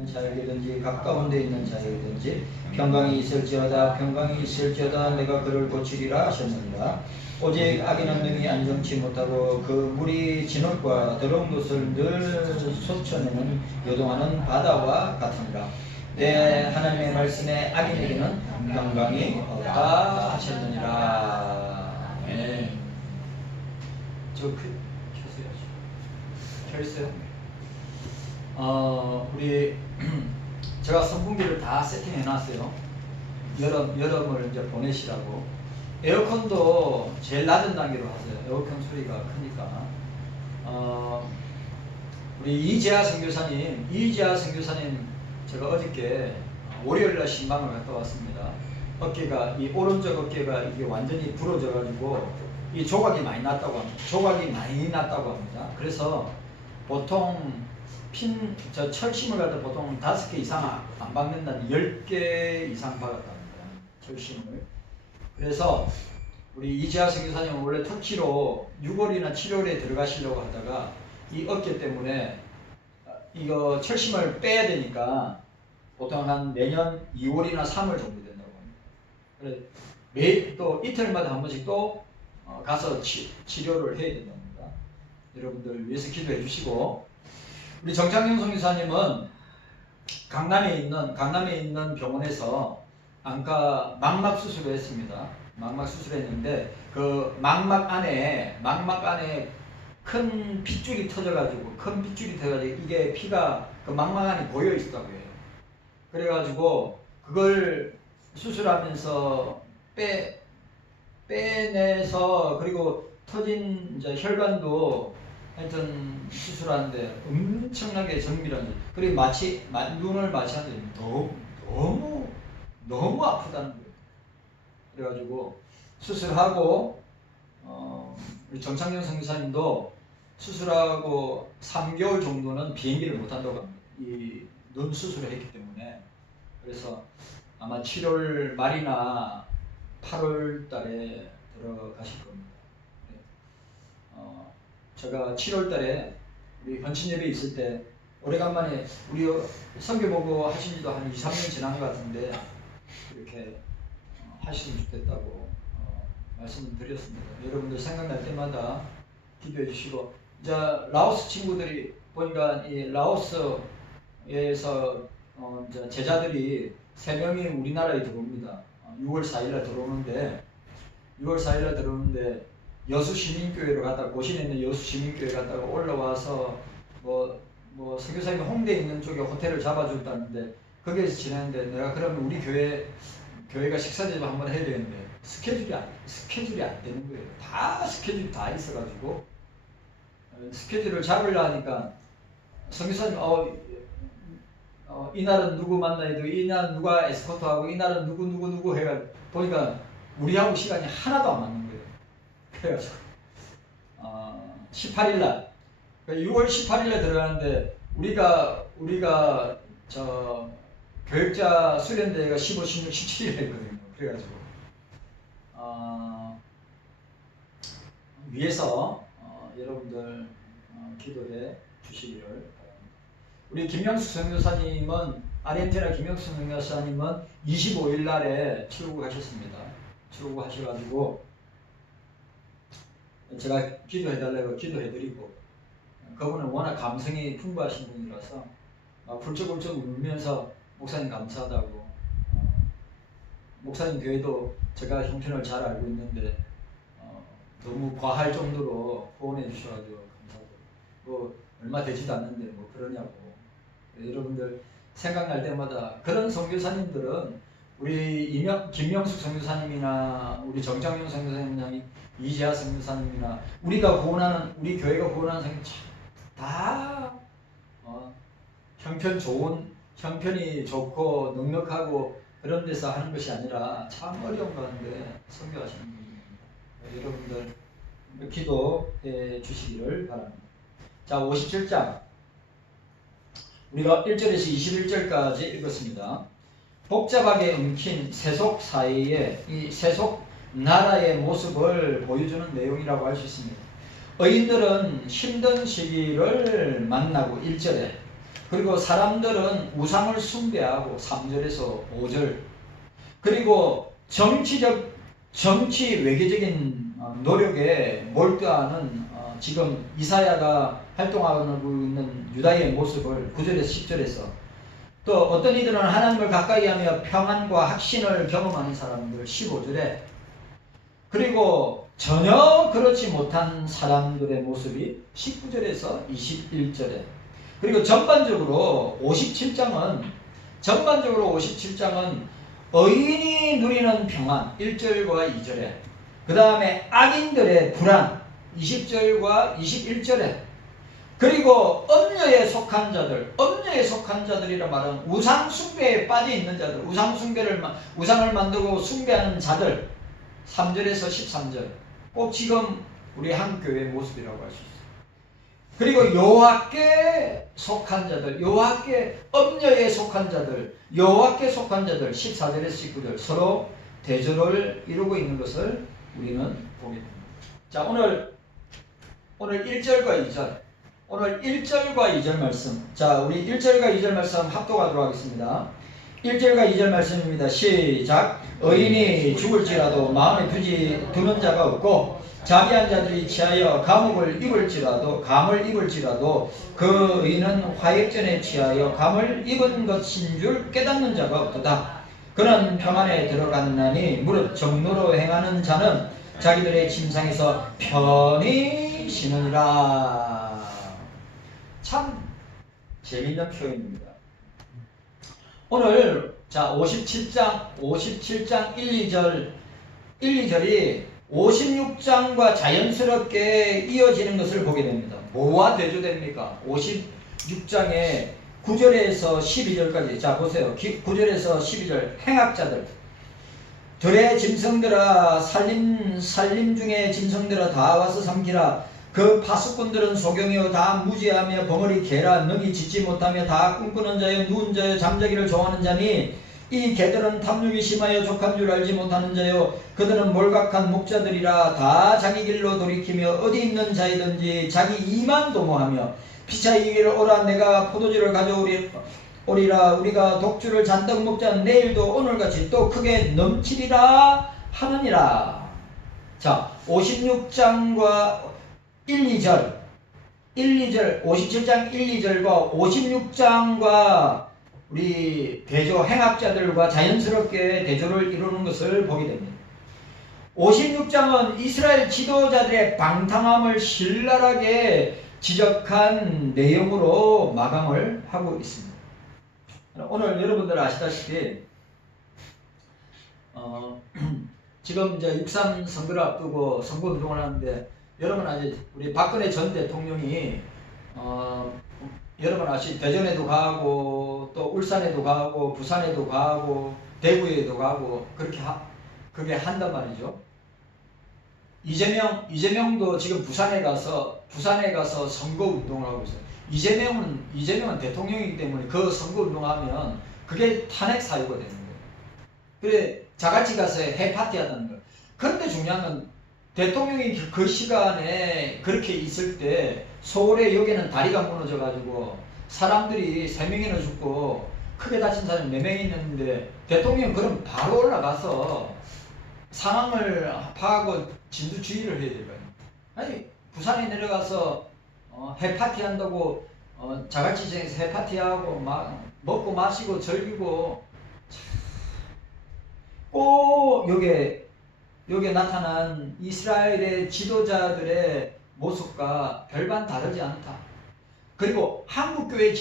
있는 자에게든지 가까운 데 있는 자에게든지 평강이 있을지어다 평강이 있을지어다 내가 그를 고치리라 하셨느니라. 오직 악인은 능히 안정치 못하고 그 물이 진흙과 더러운 것을 늘 솟쳐내는 요동하는 바다와 같으니라. 내 하나님의 말씀에 악인에게는 평강이 없다 하셨느니라. 네. 켜있어요? 우리 제가 선풍기를 다 세팅해 놨어요. 여름을 이제 보내시라고. 에어컨도 제일 낮은 단계로 하세요. 에어컨 소리가 크니까. 우리 이재하 선교사님 제가 어저께 월요일날 신방을 갔다 왔습니다. 어깨가, 이 오른쪽 어깨가 이게 완전히 부러져 가지고 이 조각이 많이 났다고 합니다. 그래서 보통 철심을 갖다 보통 5개 이상 안 박는다는 10개 이상 박았답니다. 철심을. 그래서 우리 이재하 선교사님은 원래 터키로 6월이나 7월에 들어가시려고 하다가 이 어깨 때문에 이거 철심을 빼야 되니까 보통 한 내년 2월이나 3월 정도 된다고 합니다. 그래 또 이틀마다 한 번씩 또 가서 치료를 해야 된답니다. 여러분들 위해서 기도해 주시고, 우리 정창용 선교사님은 강남에 있는 병원에서 안과 망막 수술을 했습니다. 망막 수술했는데 그 망막 안에 큰 핏줄이 터져가지고 이게 피가 그 망막 안에 고여 있었다고 해요. 그래가지고 그걸 수술하면서 빼내서, 그리고 터진 이제 혈관도 하여튼 수술하는데 엄청나게 정밀한, 그리고 눈을 마취하는데 너무 아프다는 거예요. 그래가지고 수술하고 우리 정창영 선교사님도 수술하고 3개월 정도는 비행기를 못 한다고 합니다. 이 눈 수술을 했기 때문에. 그래서 아마 7월 말이나 8월 달에 들어가실 겁니다. 제가 7월 달에 우리 헌친 예배 있을 때 오래간만에 우리 선교 보고 하신 지도 한 2, 3년 지난 것 같은데 이렇게 하시면 좋겠다고 말씀을 드렸습니다. 여러분들 생각날 때마다 기도해 주시고, 이제 라오스 친구들이 보니까 이 라오스에서 이제 제자들이 3명이 우리나라에 들어옵니다. 6월 4일날 들어오는데 여수시민교회로 갔다가, 고신에 있는 여수시민교회 갔다가 올라와서 뭐 선교사님이 홍대에 있는 쪽에 호텔을 잡아줬다는데 거기에서 지냈는데, 내가 그러면 우리 교회가 식사 대접 한번 해야 되는데 스케줄이 안 되는 거예요. 스케줄이 다 있어가지고 스케줄을 잡으려 하니까 선교사님 이날은 누구 만나야 되고, 이날은 누가 에스코트하고, 이날은 누구 해가 보니까 우리하고 시간이 하나도 안 맞는 거예요. 그래가지고 18일날 6월 18일에 들어가는데 우리가 저 교육자 수련대회가 15, 16, 17일에 했거든요. 그래가지고 위에서 여러분들 기도해 주시기를 바랍니다. 우리 김영숙 선교사님은, 아르헨티나 김영숙 선교사님은 25일 날에 출국하셨습니다. 출국하셔가지고 제가 기도해달라고 기도해드리고, 그분은 워낙 감성이 풍부하신 분이라서 막 훌쩍훌쩍 울면서 목사님 감사하다고, 목사님 교회도 제가 형편을 잘 알고 있는데 너무 과할 정도로 후원해 주셔가지고 감사하고, 뭐 얼마 되지도 않는데 뭐 그러냐고. 여러분들 생각날 때마다 그런 선교사님들은 우리 김명숙 선교사님이나 우리 정창용 선교사님이나 이재하 선교사님이나 우리 교회가 후원하는 선교 다 형편이 좋고 넉넉하고 그런 데서 하는 것이 아니라 참 어려운 가운데 선교하시는 분입니다. 여러분들 기도해 주시기를 바랍니다. 자, 57장 우리가 1절에서 21절까지 읽었습니다. 복잡하게 엉킨 세속 사이에 이 세속 나라의 모습을 보여주는 내용이라고 할 수 있습니다. 의인들은 힘든 시기를 만나고 1절에 그리고 사람들은 우상을 숭배하고 3절에서 5절. 그리고 정치 외교적인 노력에 몰두하는 지금 이사야가 활동하고 있는 유다의 모습을 9절에서 10절에서, 또 어떤 이들은 하나님을 가까이 하며 평안과 확신을 경험하는 사람들 15절에, 그리고 전혀 그렇지 못한 사람들의 모습이 19절에서 21절에, 그리고 전반적으로 57장은 의인이 누리는 평안 1절과 2절에, 그 다음에 악인들의 불안 20절과 21절에, 그리고 엄녀에 속한 자들이라 말은 우상 숭배에 빠져 있는 자들, 우상을 만들고 숭배하는 자들 3절에서 13절. 꼭 지금 우리 한국 교회의 모습이라고 할 수 있어요. 그리고 여호와께 속한 자들, 엄녀에 속한 자들 14절에서 19절 서로 대조를 이루고 있는 것을 우리는 보게 됩니다. 자, 오늘 1절과 2절, 오늘 1절과 2절 말씀. 자, 우리 1절과 2절 말씀 합독하도록 하겠습니다. 1절과 2절 말씀입니다. 시작. 의인이 죽을지라도 마음에 두는 자가 없고, 자비한 자들이 취하여 감을 입을지라도 그 의인은 화액전에 취하여 감을 입은 것인 줄 깨닫는 자가 없도다. 그는 평안에 들어갔나니 무릇 정로로 행하는 자는 자기들의 침상에서 편히 쉬느니라. 참 재미있는 표현입니다. 오늘 자 57장 1, 2절이 56장과 자연스럽게 이어지는 것을 보게 됩니다. 뭐와 대조됩니까? 56장의 9절에서 12절까지. 자, 보세요. 9절에서 12절. 행악자들, 들의 짐승들아, 살림 중에 짐승들아 다 와서 삼키라. 그 파수꾼들은 소경이요 다 무지하며 벙어리 개라. 능히 짖지 못하며 다 꿈꾸는 자요 누운 자요 잠자기를 좋아하는 자니, 이 개들은 탐욕이 심하여 족한 줄 알지 못하는 자요 그들은 몰각한 목자들이라. 다 자기 길로 돌이키며 어디 있는 자이든지 자기 이만 도모하며 피차이기를 오라. 내가 포도주를 가져오리라. 우리가 독주를 잔뜩 먹자. 내일도 오늘같이 또 크게 넘치리라 하느니라. 자, 56장과 57장 1, 2절과 56장과 우리 대조 행악자들과 자연스럽게 대조를 이루는 것을 보게 됩니다. 56장은 이스라엘 지도자들의 방탕함을 신랄하게 지적한 내용으로 마감을 하고 있습니다. 오늘 여러분들 아시다시피 지금 이제 6.3 선거를 앞두고 선거운동을 하는데, 여러분 아직 우리 박근혜 전 대통령이 여러분 아시 대전에도 가고 또 울산에도 가고 부산에도 가고 대구에도 가고 그게 한단 말이죠. 이재명도 지금 부산에 가서 선거 운동을 하고 있어요. 이재명은 대통령이기 때문에 그 선거 운동하면 그게 탄핵 사유가 되는 거예요. 그래 자같이 가서 해파티 하다는 거예요. 그런데 중요한 건 대통령이 그 시간에 그렇게 있을 때 서울의 역에는 다리가 무너져 가지고 사람들이 3명이나 죽고 크게 다친 사람이 4명이 있는데, 대통령은 그럼 바로 올라가서 상황을 파악하고 진두지휘를 해야 될 거 아니에요. 아니 부산에 내려가서 해파티 한다고 자갈치 지정에서 해파티하고 막 먹고 마시고 즐기고, 꼭 여기에 나타난 이스라엘의 지도자들의 모습과 별반 다르지 않다. 그리고 한국교회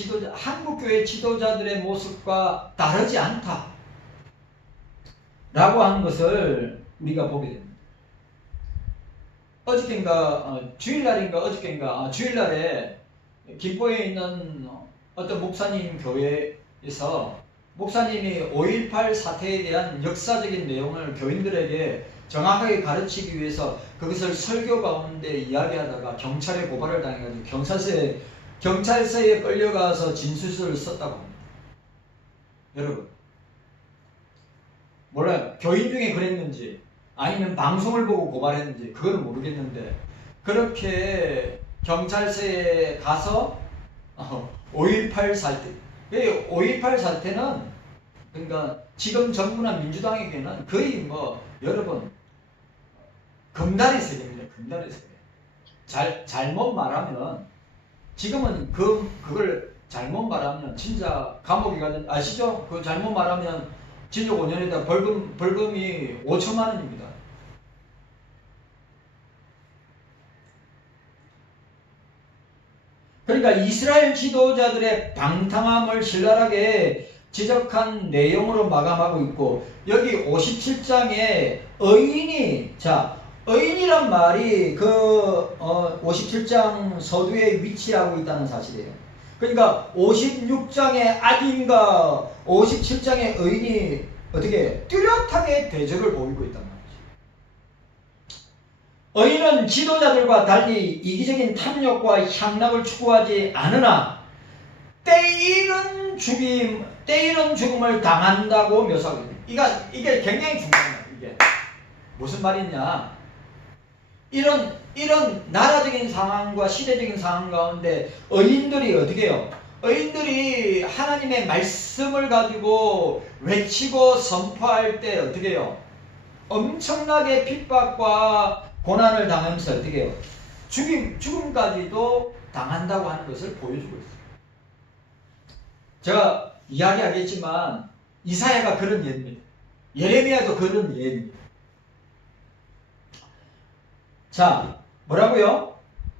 지도자들의 모습과 다르지 않다 라고 하는 것을 우리가 보게 됩니다. 주일날에 김포에 있는 어떤 목사님 교회에서 목사님이 5.18 사태에 대한 역사적인 내용을 교인들에게 정확하게 가르치기 위해서 그것을 설교 가운데 이야기하다가 경찰에 고발을 당해가지고 경찰서에 끌려가서 진술서를 썼다고 합니다. 여러분 몰라요. 교인 중에 그랬는지 아니면 방송을 보고 고발했는지 그거는 모르겠는데, 그렇게 경찰서에 가서 5.18 사태. 5.18 사태는 그러니까 지금 정부나 민주당에게는 거의 뭐 여러분 금단의 세계입니다. 금단의 세계. 잘못 말하면 지금은 그걸 잘못 말하면 진짜 감옥에 가는 아시죠? 그 잘못 말하면 징역 5년에다 벌금이 5천만 원입니다. 그러니까 이스라엘 지도자들의 방탕함을 신랄하게 지적한 내용으로 마감하고 있고, 여기 57장에 의인이, 의인이란 말이 57장 서두에 위치하고 있다는 사실이에요. 그러니까 56장의 악인과 57장의 의인이 어떻게 뚜렷하게 대적을 보이고 있단 말이죠. 의인은 지도자들과 달리 이기적인 탐욕과 향락을 추구하지 않으나 때이른 죽음을 당한다고 묘사하고 있습니다. 이게 굉장히 중요합니다. 이게 무슨 말이냐? 이런 나라적인 상황과 시대적인 상황 가운데 의인들이 어떻게 해요? 의인들이 하나님의 말씀을 가지고 외치고 선포할 때 어떻게 해요? 엄청나게 핍박과 고난을 당하면서 어떻게 해요? 죽음까지도 당한다고 하는 것을 보여주고 있어요. 제가 이야기하겠지만 이사야가 그런 예입니다. 예레미야도 그런 예입니다. 자, 뭐라고요?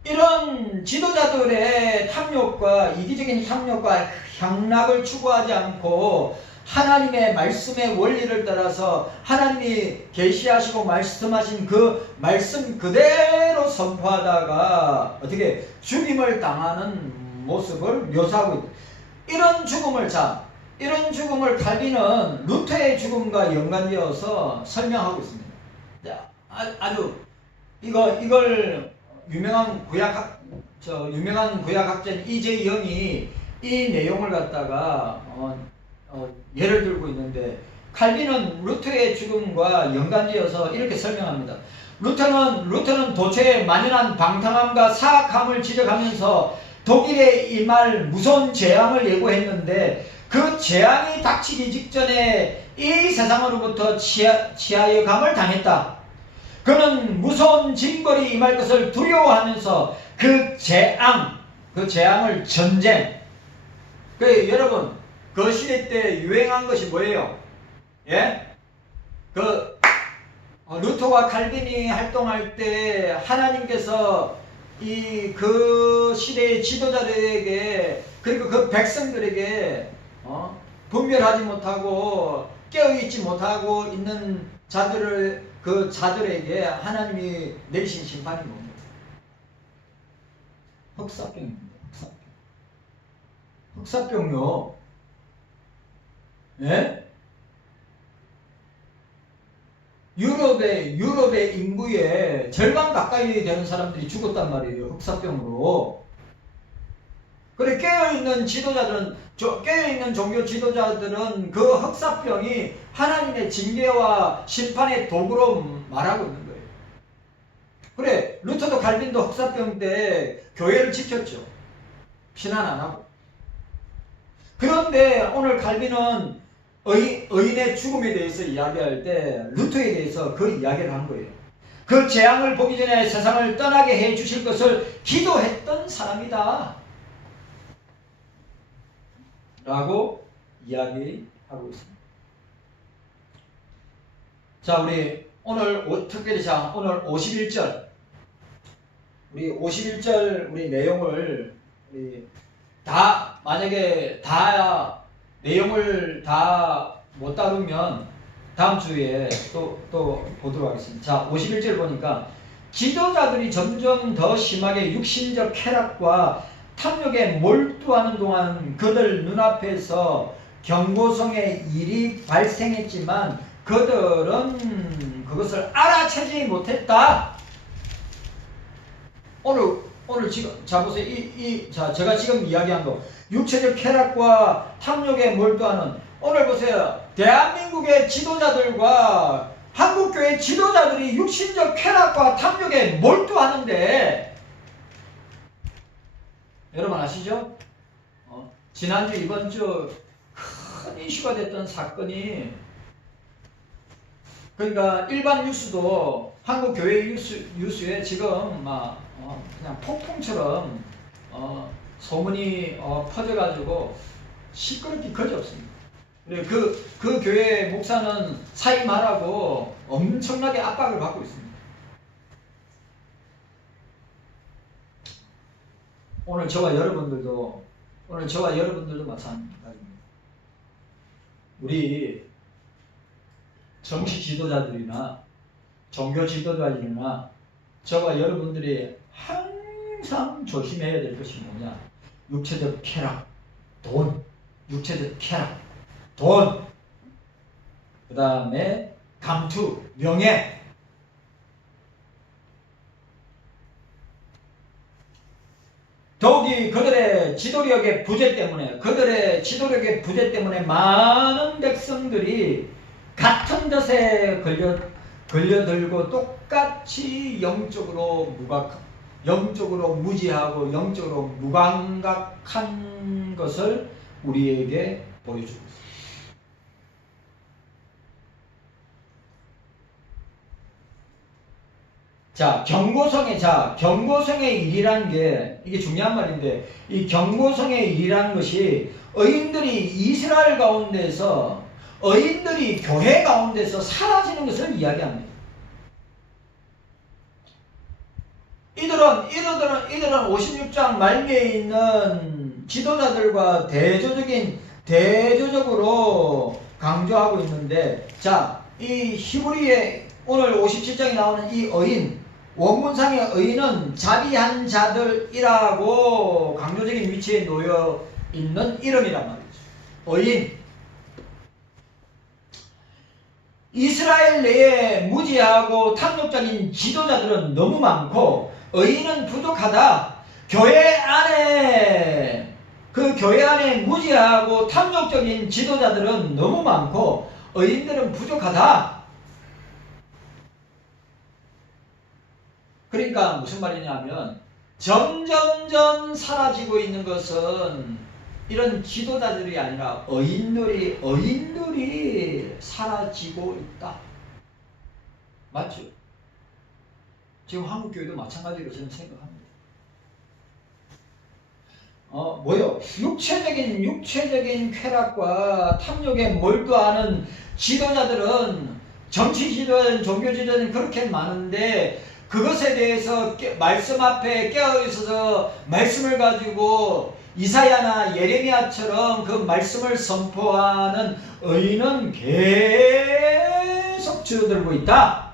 이런 지도자들의 탐욕과 이기적인 탐욕과 향락을 추구하지 않고 하나님의 말씀의 원리를 따라서 하나님이 계시하시고 말씀하신 그 말씀 그대로 선포하다가 어떻게 죽임을 당하는 모습을 묘사하고 있다. 이런 죽음을 칼빈은 루터의 죽음과 연관되어서 설명하고 있습니다. 아주 이걸 유명한 구약학자인 E.J. 영이 이 내용을 갖다가 예를 들고 있는데, 칼빈은 루터의 죽음과 연관되어서 이렇게 설명합니다. 루터는 도처에 만연한 방탕함과 사악함을 지적하면서 독일에 임할 무서운 재앙을 예고했는데, 그 재앙이 닥치기 직전에 이 세상으로부터 치하여 감을 당했다. 그는 무서운 징벌이 임할 것을 두려워하면서 그 재앙을 전쟁. 여러분, 그 시대 때 유행한 것이 뭐예요? 예? 루터와 칼빈이 활동할 때 하나님께서 그 시대의 지도자들에게, 그리고 그 백성들에게 분별하지 못하고 깨어있지 못하고 있는 자들에게 하나님이 내리신 심판이 뭡니까? 흑사병입니다. 흑사병요. 예? 유럽의 인구의 절반 가까이 되는 사람들이 죽었단 말이에요. 흑사병으로. 그래, 깨어있는 종교 지도자들은 그 흑사병이 하나님의 징계와 심판의 도구로 말하고 있는 거예요. 그래, 루터도 칼빈도 흑사병 때 교회를 지켰죠. 피난 안 하고. 그런데 오늘 칼빈은 의인의 죽음에 대해서 이야기할 때 루터에 대해서 그 이야기를 한 거예요. 그 재앙을 보기 전에 세상을 떠나게 해 주실 것을 기도했던 사람이다 라고 이야기하고 있습니다. 자, 우리 오늘 특별히 오늘 51절 우리 51절 우리 내용을 만약에 내용을 다 못 다루면 다음 주에 또 보도록 하겠습니다. 자, 51절 보니까 지도자들이 점점 더 심하게 육신적 쾌락과 탐욕에 몰두하는 동안 그들 눈앞에서 경고성의 일이 발생했지만 그들은 그것을 알아채지 못했다. 오늘 지금 보세요. 제가 지금 이야기한 거 육체적 쾌락과 탐욕에 몰두하는, 오늘 보세요. 대한민국의 지도자들과 한국교회 지도자들이 육신적 쾌락과 탐욕에 몰두하는데, 여러분 아시죠? 지난주 이번 주 큰 이슈가 됐던 사건이, 그러니까 일반 뉴스도 한국 교회 뉴스에 지금 막 그냥 폭풍처럼 소문이 퍼져가지고 시끄럽기 거지없습니다. 그 교회 목사는 사임하라고 엄청나게 압박을 받고 있습니다. 오늘 저와 여러분들도 마찬가지입니다. 우리 정치 지도자들이나 종교 지도자들이나 저와 여러분들이 항상 조심해야 될 것이 뭐냐? 육체적 쾌락, 돈, 육체적 쾌락, 돈, 그 다음에 감투, 명예. 더욱이 그들의 지도력의 부재 때문에 많은 백성들이 같은 덫에 걸려들고 똑같이 영적으로 무지하고 영적으로 무감각한 것을 우리에게 보여주고 있습니다. 경고성의 일이라는 게, 이게 중요한 말인데, 이 경고성의 일이라는 것이 이스라엘 가운데서 의인들이 교회 가운데서 사라지는 것을 이야기합니다. 이들은 56장 말미에 있는 지도자들과 대조적으로 강조하고 있는데, 이 히브리의 오늘 57장에 나오는 이 의인, 원문상의 의인은 자비한 자들이라고 강조적인 위치에 놓여 있는 이름이란 말이죠. 의인. 이스라엘 내에 무지하고 탐욕적인 지도자들은 너무 많고 의인은 부족하다. 교회 안에 무지하고 탐욕적인 지도자들은 너무 많고 의인들은 부족하다. 그러니까 무슨 말이냐면, 점점점 사라지고 있는 것은 이런 지도자들이 아니라 의인들이 사라지고 있다. 맞죠? 지금 한국교회도 마찬가지로 저는 생각합니다. 육체적인 쾌락과 탐욕에 몰두하는 지도자들은, 정치 지도자든 종교 지도자든 그렇게 많은데, 그것에 대해서 말씀 앞에 깨어있어서 말씀을 가지고 이사야나 예레미야처럼 그 말씀을 선포하는 의인은 계속 줄어들고 있다.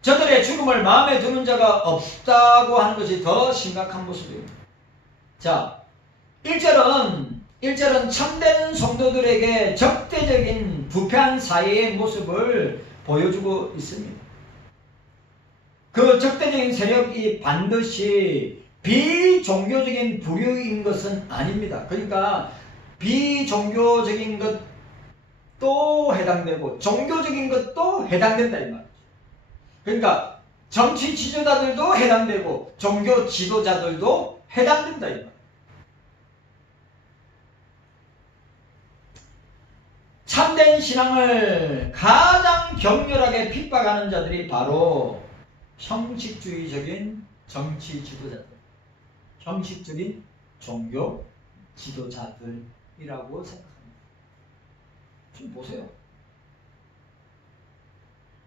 저들의 죽음을 마음에 두는 자가 없다고 하는 것이 더 심각한 모습입니다. 1절은 참된 성도들에게 적대적인 부패한 사회의 모습을 보여주고 있습니다. 그 적대적인 세력이 반드시 비종교적인 부류인 것은 아닙니다. 그러니까 비종교적인 것도 해당되고 종교적인 것도 해당된다 이 말이죠. 그러니까 정치 지도자들도 해당되고 종교 지도자들도 해당된다 이 말이죠. 참된 신앙을 가장 격렬하게 핍박하는 자들이 바로 형식주의적인 정치 지도자들, 형식적인 종교 지도자들이라고 생각합니다. 지금 보세요.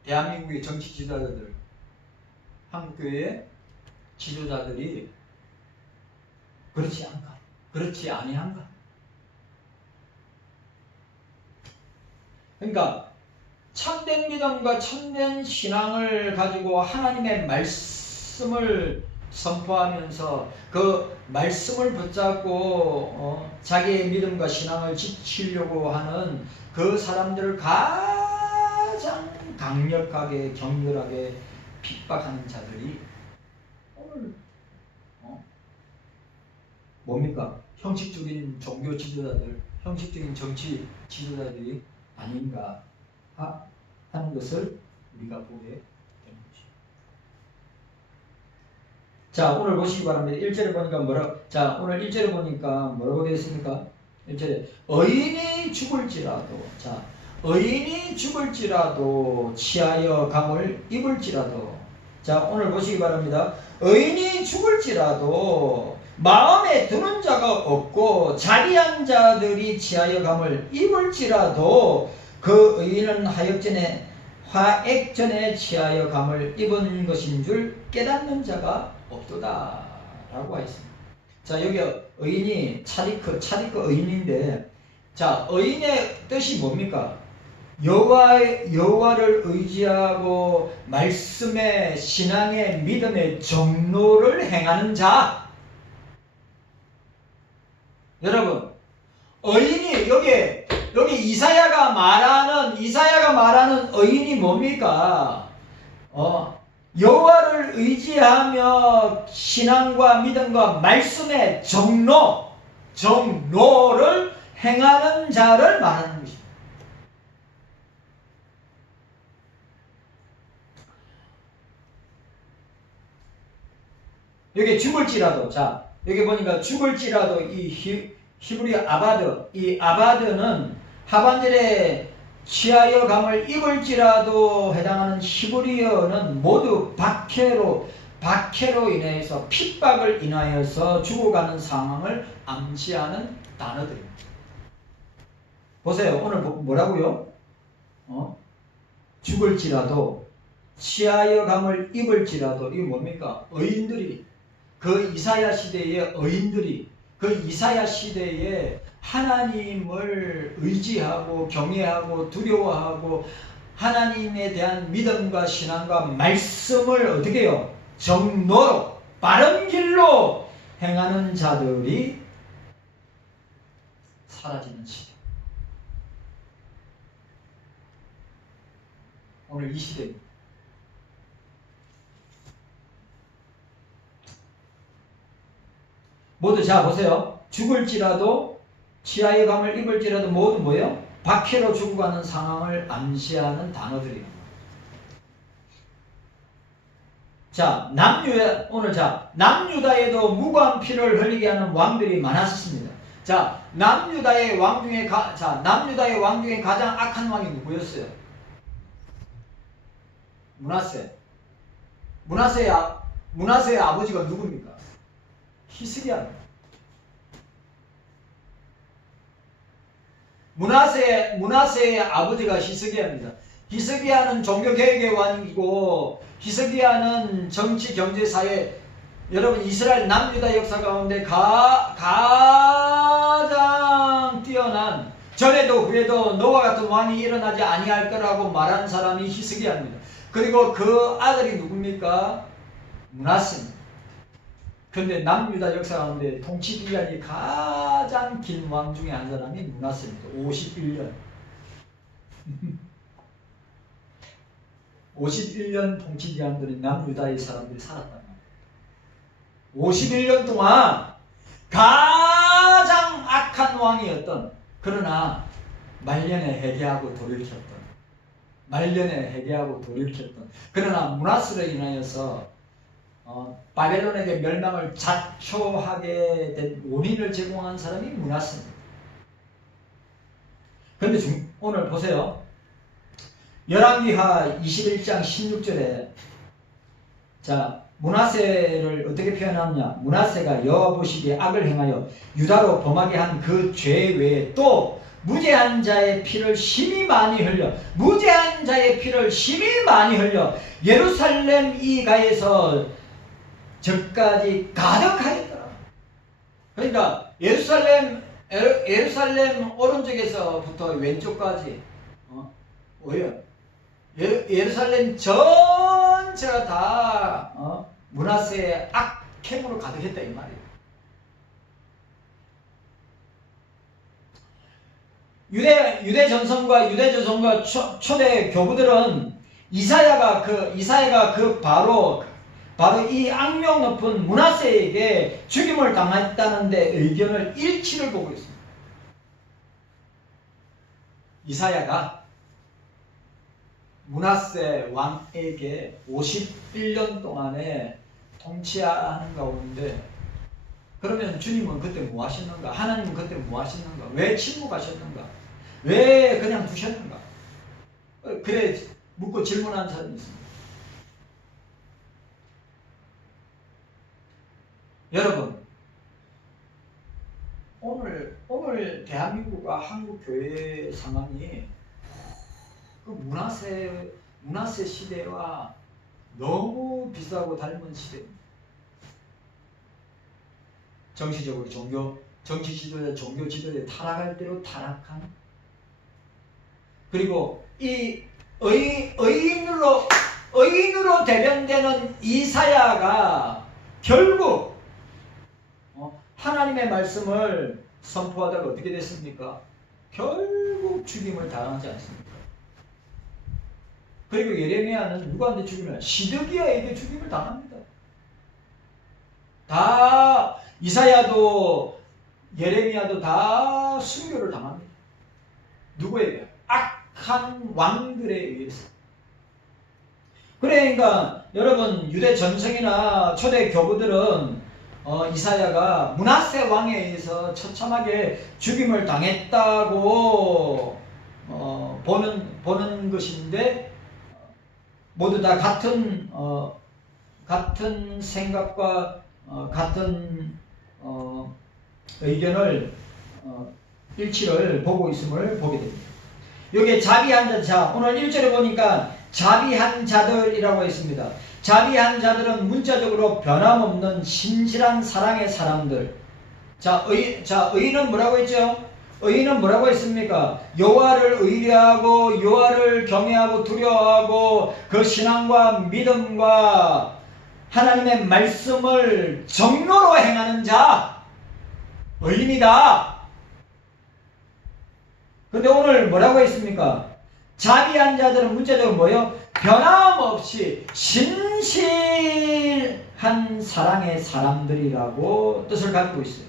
대한민국의 정치 지도자들, 한국교회의 지도자들이 그렇지 않은가? 그렇지 아니한가? 그러니까 참된 믿음과 참된 신앙을 가지고 하나님의 말씀을 선포하면서 그 말씀을 붙잡고 자기의 믿음과 신앙을 지키려고 하는 그 사람들을 가장 강력하게 격렬하게 핍박하는 자들이 오늘 뭡니까? 형식적인 종교 지도자들, 형식적인 정치 지도자들이 아닌가 하는 것을 우리가 보게 되는 것이죠. 자, 오늘 보시기 바랍니다. 1절에 보니까 자, 오늘 1절에 보니까 뭐라고 되어 있습니까? 1절에 의인이 죽을지라도, 자, 의인이 죽을지라도 치하여 감을 입을지라도. 자, 오늘 보시기 바랍니다. 의인이 죽을지라도 마음에 드는 자가 없고 자리한 자들이 치하여 감을 입을지라도 그 의인은 화액전에 치하여 감을 입은 것인 줄 깨닫는 자가 없도다 라고 하어 있습니다. 자, 여기 의인이 차리크 의인인데, 자, 의인의 뜻이 뭡니까? 여호와를 의지하고 말씀의 신앙의 믿음의 정로를 행하는 자. 여러분, 의인이 여기 이사야가 말하는 의인이 뭡니까? 여호와를 의지하며 신앙과 믿음과 말씀의 정로를 행하는 자를 말하는 것입니다. 여기 죽을지라도, 자, 여기 보니까 죽을지라도 이 히브리 아바드, 이 아바드는 하반절에 치하여 감을 입을지라도 해당하는 히브리어는 모두 박해로 인해서 핍박을 인하여서 죽어가는 상황을 암시하는 단어들입니다. 보세요. 오늘 뭐라고요? 죽을지라도 치하여 감을 입을지라도 이게 뭡니까? 의인들이 그 이사야 시대의 의인들이 그 이사야 시대에 하나님을 의지하고 경외하고 두려워하고 하나님에 대한 믿음과 신앙과 말씀을 어떻게 해요? 정로로 바른 길로 행하는 자들이 사라지는 시대. 오늘 이 시대입니다. 모두 자 보세요. 죽을지라도 치하여 감을 입을지라도 모두 뭐예요? 박해로 죽어가는 상황을 암시하는 단어들입니다. 자, 남유다에도 무고한 피를 흘리게 하는 왕들이 많았습니다. 자, 남유다의 왕 중에 가장 악한 왕이 누구였어요? 므낫세의 아버지가 누굽니까? 히스기야입니다. 므낫세의 아버지가 히스기야입니다. 히스기야는 종교개혁의 왕이고 히스기야는 정치, 경제, 사회, 여러분 이스라엘 남유다 역사 가운데 가장 뛰어난, 전에도 후에도 너와 같은 왕이 일어나지 아니할 거라고 말한 사람이 히스기야입니다. 그리고 그 아들이 누굽니까? 므낫세입니다. 그런데 남유다 역사 가운데 통치 기간이 가장 긴 왕 중에 한 사람이 므낫세입니다. 51년. 51년 통치 기간들이 남유다의 사람들이 살았단 말이에요. 51년 동안 가장 악한 왕이었던, 그러나 말년에 회개하고 돌이켰던, 그러나 므낫세로 인하여서 바벨론에게 멸망을 자초하게 된 원인을 제공한 사람이 므낫세입니다. 그런데 오늘 보세요. 열왕기하 21장 16절에 자, 므낫세를 어떻게 표현하느냐? 므낫세가 여호와 보시기에 악을 행하여 유다로 범하게 한 그 죄 외에 또 무죄한 자의 피를 심히 많이 흘려 예루살렘 이가에서 저까지 가득하였더라. 그러니까 예루살렘 오른쪽에서부터 왼쪽까지 예루살렘 전체가 다 므낫세의 악행으로 가득했다 이 말이에요. 유대 전성과 유대 조선과 초대 교부들은 이사야가 바로 이 악명 높은 므낫세에게 죽임을 당했다는 데 의견을 일치를 보고 있습니다. 므낫세 왕에게 51년 동안에 통치하는 가운데, 그러면 주님은 그때 뭐 하셨는가? 하나님은 그때 뭐 하셨는가? 왜 침묵하셨는가? 왜 그냥 두셨는가? 그래 묻고 질문하는 사람이 있습니다. 여러분, 오늘 대한민국과 한국 교회 상황이 그 문화세 시대와 너무 비슷하고 닮은 시대입니다. 정치적으로 정치 지도자, 종교 지도자 타락할 대로 타락한, 그리고 이 의인으로 대변되는 이사야가 결국 하나님의 말씀을 선포하다가 어떻게 됐습니까? 결국 죽임을 당하지 않습니까? 그리고 예레미야는 누구한테 죽임을? 시드기야에게 죽임을 당합니다. 다 이사야도 예레미야도 다 순교를 당합니다. 누구에게? 악한 왕들에 의해서. 그러니까 여러분, 유대 전성이나 초대 교부들은 이사야가 므낫세 왕에 의해서 처참하게 죽임을 당했다고 보는 것인데, 모두 다 같은 생각과 같은 의견을 일치를 보고 있음을 보게 됩니다. 여기에 자비한 자, 오늘 1절에 보니까 자비한 자들이라고 했습니다. 자비한 자들은 문자적으로 변함없는 신실한 사랑의 사람들. 의인은 뭐라고 했죠? 의인은 뭐라고 했습니까? 여호와를 의뢰하고 여호와를 경외하고 두려워하고 그 신앙과 믿음과 하나님의 말씀을 정로로 행하는 자, 의인이다. 근데 오늘 뭐라고 했습니까? 자비한 자들은 문자적으로 뭐예요? 변함없이 신실한 사랑의 사람들이라고 뜻을 갖고 있어요.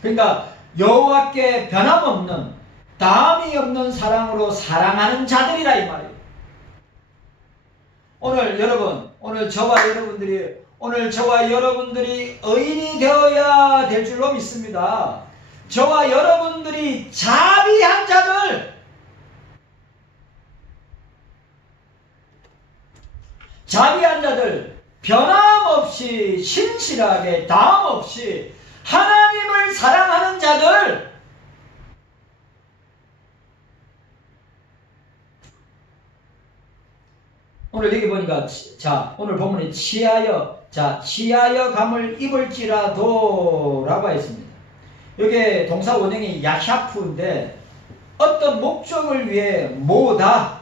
그러니까 여호와께 변함없는, 다함이 없는 사랑으로 사랑하는 자들이라 이 말이에요. 오늘 여러분, 오늘 저와 여러분들이 의인이 되어야 될 줄로 믿습니다. 저와 여러분들이 자비한 자들, 변함없이 신실하게 다함없이 하나님을 사랑하는 자들, 오늘 여기 보니까 오늘 본문에 치하여 감을 입을지라도 라고 했습니다. 여기에 동사 원형이 야샤프인데 어떤 목적을 위해 모으다,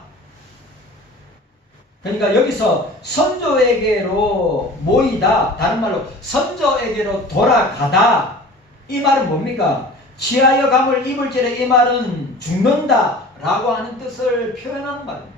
그러니까 여기서 선조에게로 모이다, 다른 말로 선조에게로 돌아가다, 이 말은 뭡니까? 치하여 감을 입을지라, 이 말은 죽는다 라고 하는 뜻을 표현하는 말입니다.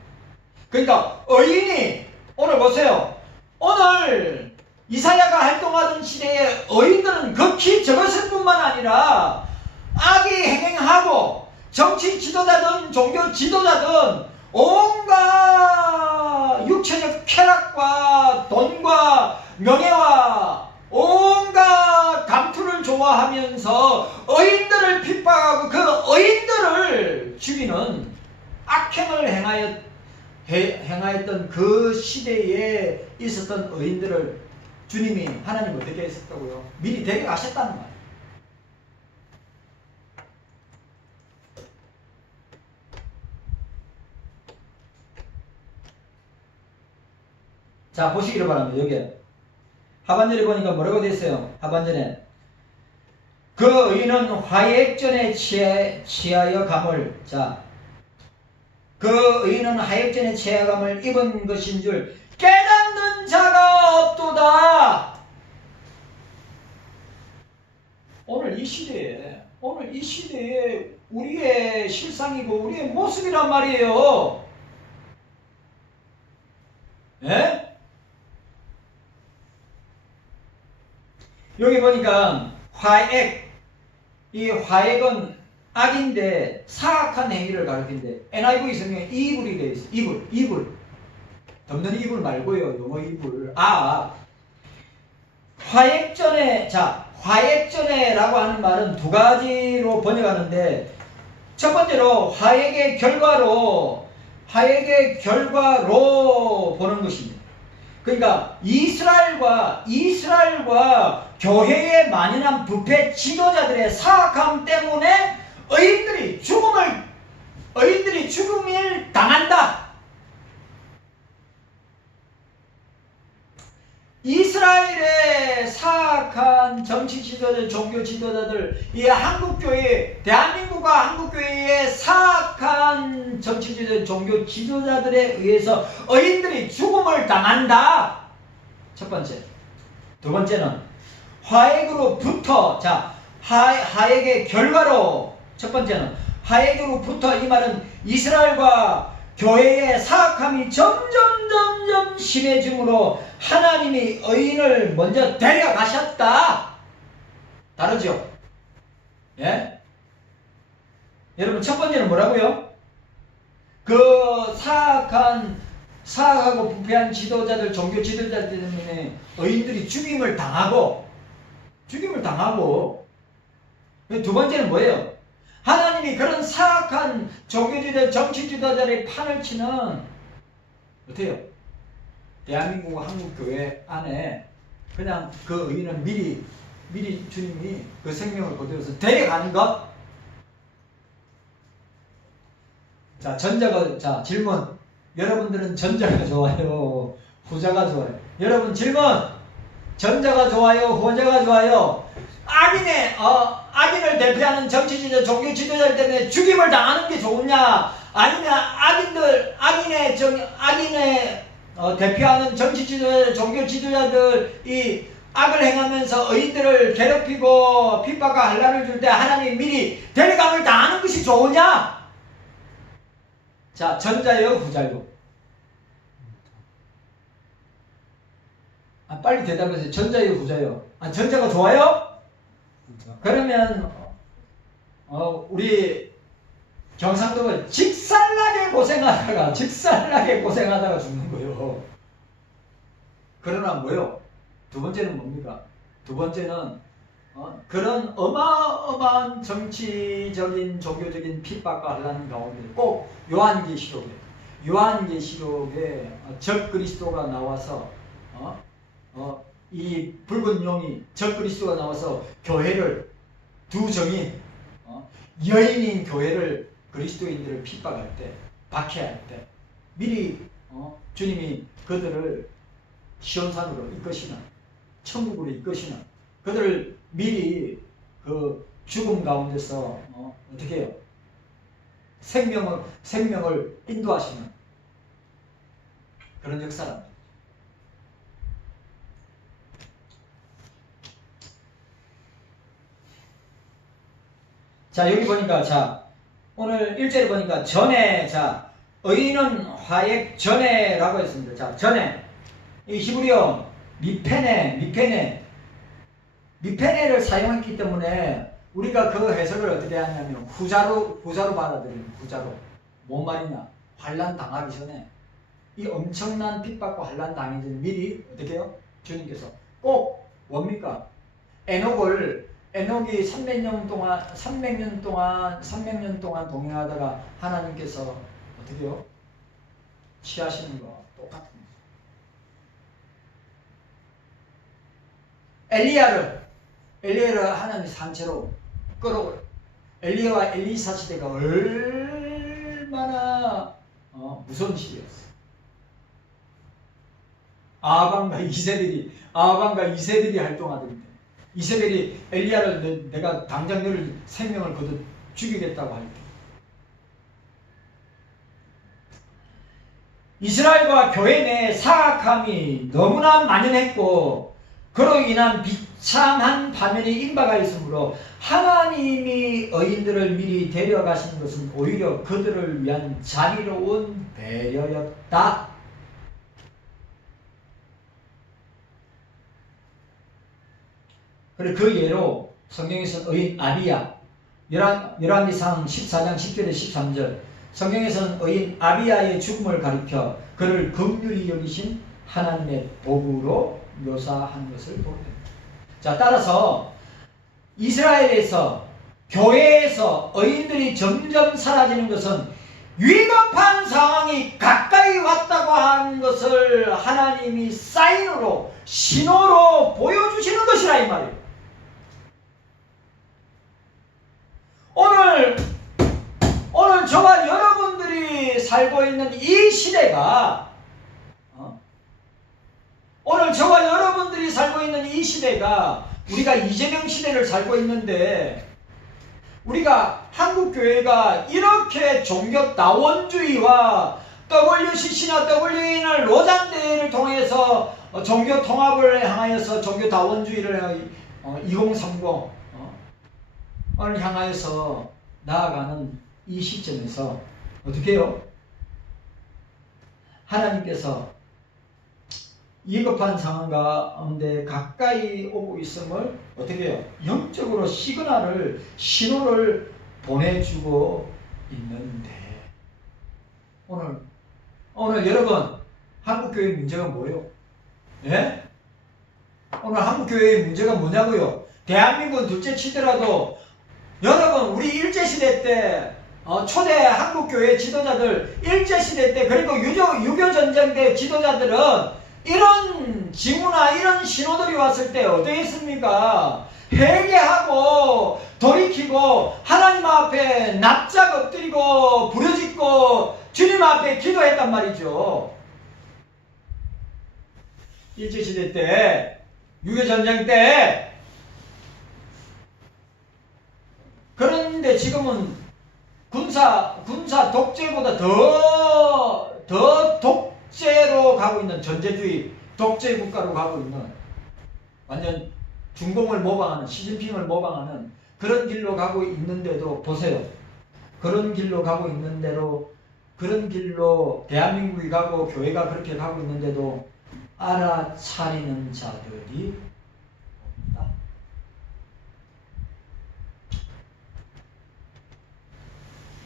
그러니까 의인이, 오늘 보세요, 오늘 이사야가 활동하던 시대에 의인들은 극히 적었을 뿐만 아니라 악이 행행하고 정치 지도자든 종교 지도자든 온갖 육체적 쾌락과 돈과 명예와 온갖 감투를 좋아하면서 의인들을 핍박하고 그 의인들을 죽이는 악행을 행하였던 그 시대에 있었던 의인들을 주님이, 하나님 어떻게 했었다고요? 미리 데려가셨다는 말이에요. 자, 보시기를 바랍니다. 여기 하반절에 보니까 뭐라고 됐어요? 하반절에 그 의인은 화액전에 취하여 감을, 그 의인은 화액전에 취하여 감을 입은 것인 줄 깨닫는 자가 없도다. 오늘 이 시대에 우리의 실상이고 우리의 모습이란 말이에요. 예? 여기 보니까 화액, 이 화액은 악인데 사악한 행위를 가리키는데 NIV 성경에 이불이 되어 있어. 이불. 덮는 이불 말고요. 영어 이불. 화액전에라고 하는 말은 두 가지로 번역하는데 첫 번째로 화액의 결과로 보는 것입니다. 그러니까 이스라엘과 교회에 만연한 부패 지도자들의 사악함 때문에 의인들이 죽음을 당한다. 이스라엘의 사악한 정치 지도자들, 종교 지도자들, 이 한국교회, 대한민국과 한국교회의 사악한 정치 지도자, 종교 지도자들에 의해서 의인들이 죽음을 당한다. 첫 번째. 두 번째는 화액으로부터, 화액의 결과로, 첫 번째는 화액으로부터, 이 말은 이스라엘과 교회의 사악함이 점점 심해짐으로 하나님이 의인을 먼저 데려가셨다. 다르죠? 예? 여러분, 첫 번째는 뭐라고요? 그 사악하고 부패한 지도자들, 종교 지도자들 때문에 의인들이 죽임을 당하고, 두 번째는 뭐예요? 하나님이 그런 사악한 종교 지도자, 정치 지도자들의 판을 치는, 어때요? 대한민국과 한국교회 안에 그냥 그 의인은 미리 주님이 그 생명을 거두어서 데려가는 것. 질문. 여러분들은 전자가 좋아요? 후자가 좋아요? 여러분 질문. 전자가 좋아요? 후자가 좋아요? 악인을 대표하는 정치 지도자, 종교 지도자들 때문에 죽임을 당하는 게 좋으냐? 아니면 악인의 대표하는 정치 지도자, 종교 지도자들이 악을 행하면서 의인들을 괴롭히고 핍박과 한란을 줄 때 하나님이 미리 데려감을 당하는 것이 좋으냐? 전자요, 후자요? 빨리 대답하세요. 전자요, 후자요? 전자가 좋아요? 그러면 우리 경상도가 직살나게 고생하다가 죽는 거예요. 그러나 뭐요? 두 번째는 뭡니까? 두 번째는 그런 어마어마한 정치적인 종교적인 핍박과 한란 가운데 꼭 요한계시록에 적그리스도가 나와서 이 붉은 용이 적그리스도가 나와서 교회를 두 정인 여인인 교회를 그리스도인들을 핍박할 때, 박해할 때 미리 주님이 그들을 시온산으로 이끄시는, 천국으로 이끄시는, 그들을 미리 그 죽음 가운데서 어떻게 해요? 생명을 인도하시는 그런 역사랍니다. 여기 보니까 오늘 1절에 보니까 전에, 의인은 화액 전에라고 했습니다. 전에. 이 히브리어 미페네를 사용했기 때문에 우리가 그 해석을 어떻게 하냐면 후자로 받아들이는, 후자로. 뭔 말이냐? 환난 당하기 전에, 이 엄청난 핍박과 환난 당하기 전에 미리 어떻게 해요? 주님께서 꼭 뭡니까? 에녹이 300년 동안 동행하다가 하나님께서 어떻게 해요? 취하시는 거 똑같은 거예요. 엘리야를 하나님이 산채로 끌어올려. 엘리야와 엘리사 시대가 얼마나 무서운 시대였어. 아합과 이세벨이 활동하던데, 이세벨이 엘리야를 내가 당장 너를 생명을 거둬 죽이겠다고 할 때, 이스라엘과 교회 내 사악함이 너무나 만연했고 그로 인한 비참한 파멸이 임박하 있으므로 하나님이 의인들을 미리 데려가신 것은 오히려 그들을 위한 자비로운 배려였다. 그리고 그 예로 성경에서는 의인 아비야, 열왕기상 14장 10절에 13절. 성경에서는 의인 아비야의 죽음을 가리켜 그를 긍휼히 여기신 하나님의 도구로 묘사한 것을 보게 됩니다. 자, 따라서 이스라엘에서 교회에서 의인들이 점점 사라지는 것은 위급한 상황이 가까이 왔다고 하는 것을 하나님이 사인으로, 신호로 보여주시는 것이라 이 말이에요. 오늘 저와 여러분들이 살고 있는 이 시대가 오늘 저와 여러분들이 살고 있는 이 시대가 우리가 이재명 시대를 살고 있는데 우리가 한국교회가 이렇게 종교 다원주의와 WCC나 WEN을 로잔대회를 통해서 종교 통합을 향하여서 종교 다원주의를 2030을 향하여서 나아가는 이 시점에서 어떻게 해요? 하나님께서 위급한 상황 가운데 가까이 오고 있음을 어떻게 해요? 영적으로 시그널을, 신호를 보내주고 있는데 오늘 여러분 한국교회 문제가 뭐예요? 예? 오늘 한국교회의 문제가 뭐냐고요? 대한민국은 둘째 치더라도 여러분 우리 일제시대 때 초대 한국교회 지도자들 일제시대 때 그리고 6.25전쟁 때 지도자들은 이런 징후나 이런 신호들이 왔을 때 어떻게 했습니까? 회개하고 돌이키고 하나님 앞에 납작 엎드리고 부르짖고 주님 앞에 기도했단 말이죠. 일제시대 때 6.25전쟁 때. 그런데 지금은 군사 독재보다 더 독재로 가고 있는, 전제주의 독재 국가로 가고 있는, 완전 중공을 모방하는, 시진핑을 모방하는 그런 길로 가고 있는데도 보세요. 그런 길로 가고 있는데도, 그런 길로 대한민국이 가고 교회가 그렇게 가고 있는데도 알아차리는 자들이 없다.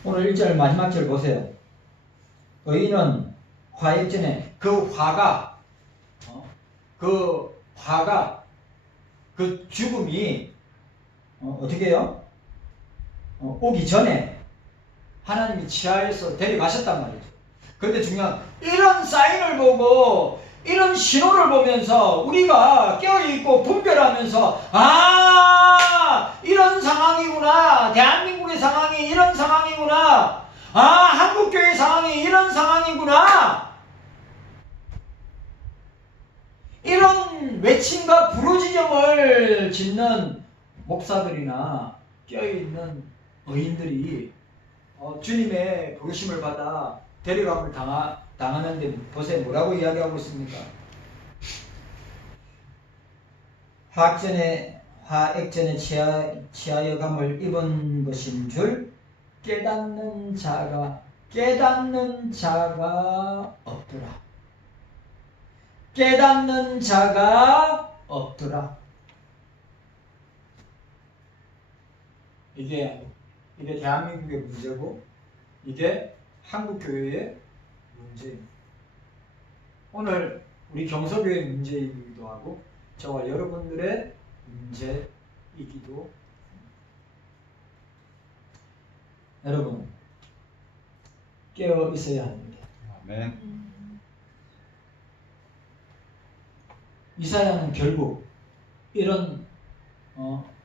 오늘 1절 마지막 절 보세요. 의인은 화액전에 그 죽음이 어떻게 해요? 오기 전에 하나님이 치하에서 데려가셨단 말이죠. 그런데 중요한 이런 사인을 보고 이런 신호를 보면서 우리가 깨어있고 분별하면서 이런 상황이구나. 대한민국의 상황이 이런 상황이구나. 한국교회 상황이 이런 상황이구나. 이런 외침과 부르짖음을 짓는 목사들이나 깨어있는 의인들이 주님의 부르심을 받아 데려감을 당하는데 보세요. 뭐라고 이야기하고 있습니까? 화액전에 치하여감을 입은 것인 줄 깨닫는 자가 없더라. 깨닫는 자가 없더라. 이게 대한민국의 문제고 이게 한국교회의 문제입니다. 오늘 우리 경서교회의 문제이기도 하고 저와 여러분들의 문제이기도 합니다. 여러분 깨어 있어야 합니다. 아멘. 이사야는 결국 이런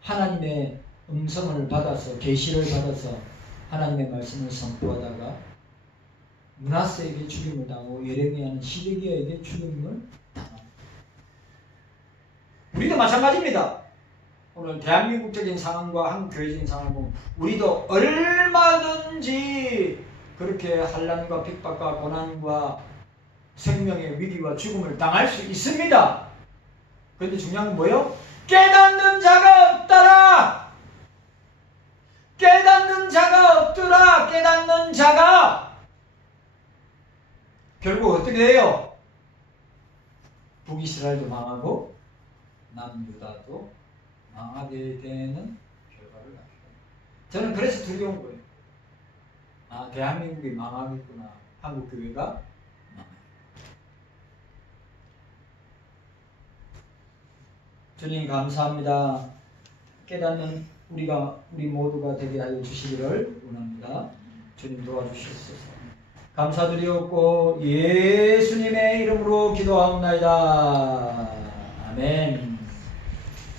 하나님의 음성을 받아서 계시를 받아서 하나님의 말씀을 선포하다가 므낫세에게 죽임을 당하고 예레미야는 시드기야에게 죽임을 당합니다. 우리도 마찬가지입니다. 오늘 대한민국적인 상황과 한국교회적인 상황을 보면 우리도 얼마든지 그렇게 환난과 핍박과 고난과 생명의 위기와 죽음을 당할 수 있습니다. 그런데 중요한 건 뭐예요? 깨닫는 자가 없더라. 깨닫는 자가 없더라. 깨닫는 자가. 결국 어떻게 돼요? 북이스라엘도 망하고 남유다도 망하게 되는 결과를 낳게 됩니다. 저는 그래서 두려운 거예요. 아, 대한민국이 망하겠구나. 한국 교회가 망하겠구나. 주님 감사합니다. 깨닫는 우리 모두가 되게 하여 주시기를 원합니다. 주님 도와주시옵소서. 감사드리옵고 예수님의 이름으로 기도하옵나이다. 아멘.